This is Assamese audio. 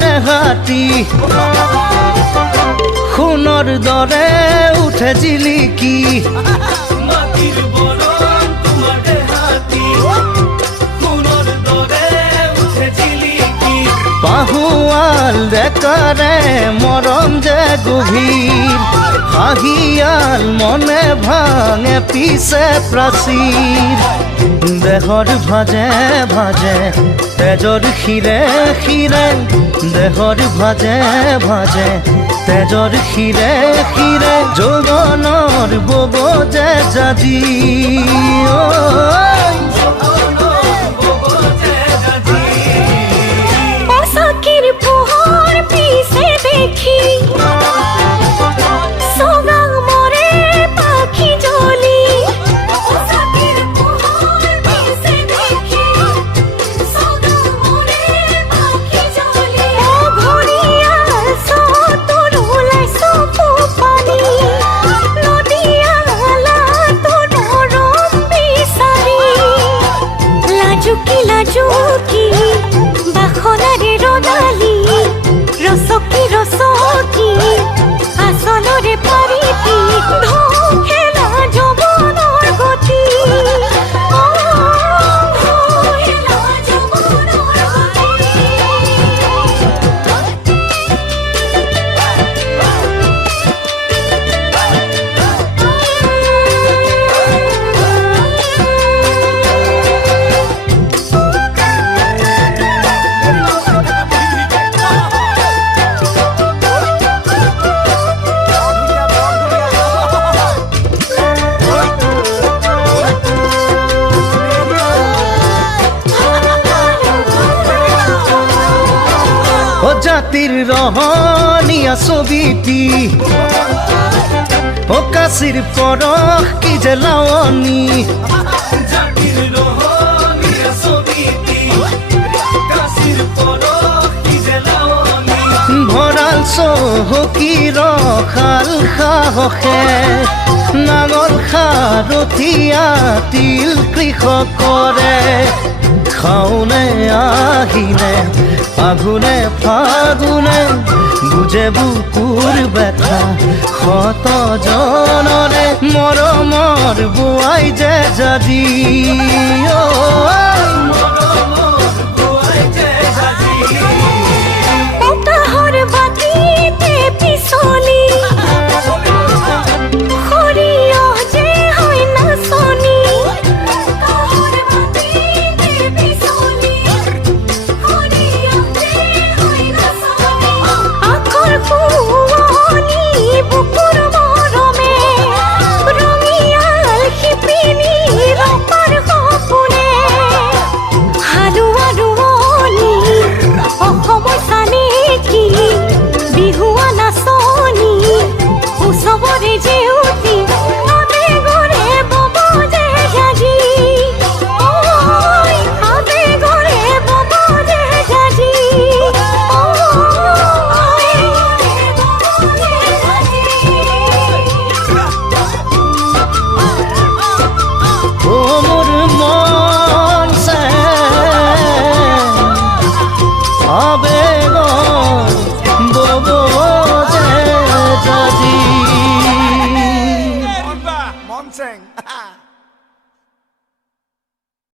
দেহাতি সোণৰ দৰে উঠে জিলিকি মাটিৰ বৰণ তোমাৰ দেহাতি সোণৰ দৰে উঠে জিলিকি পাহুৱাল ডেকাৰে মৰম যে গভীৰ হাঁহিয়াল মনে ভাঙে পিছে প্ৰাচীৰ দেহৰ ভাজে ভাজে তেজৰ শিৰে শিৰে দেহৰ ভাজে ভাজে তেজৰ শিৰে শিৰে যৌৱনৰ বব যে জাজি পছাকিৰ পোহৰ পিছে দেখি জুকি বাখনাৰে ৰদালি ৰসকি ৰসকি আচলৰে পাৰিতি খেলা যৌৱনৰ গতি জাতিৰ ৰহণীয়া ছবিটি কাশীৰ পৰশ কি যে লাৱনী জাতিৰ ৰহণীয়া ছবিটি কাশীৰ পৰশ কি যে লাৱনী ভঁৰাল চহকী ৰখাল সাহসে নাঙল সাৰথিয়া তিল কৃষকৰে খাওনে আহিনে আঘোনে ফাগুনে বুজে বুকুৰ ব্যথা শত জনৰে মৰমৰ বোৱাই যে জাজি উতাহৰ বাতিতে পিছলি সৰিয়হ যে হয় নাচনি বুকুৰ মৰমে ৰঙিয়াল শিপিনী ৰপাৰ সপোনে হালোৱা ৰোৱনী অসমৰ চানেকি বিহুৱা নাচনী উৎসৱৰে জেউতি আবেগৰে বব যে জাজি আবেগৰে বব যে জাজি আবেগ বব যে জাজি Monseng.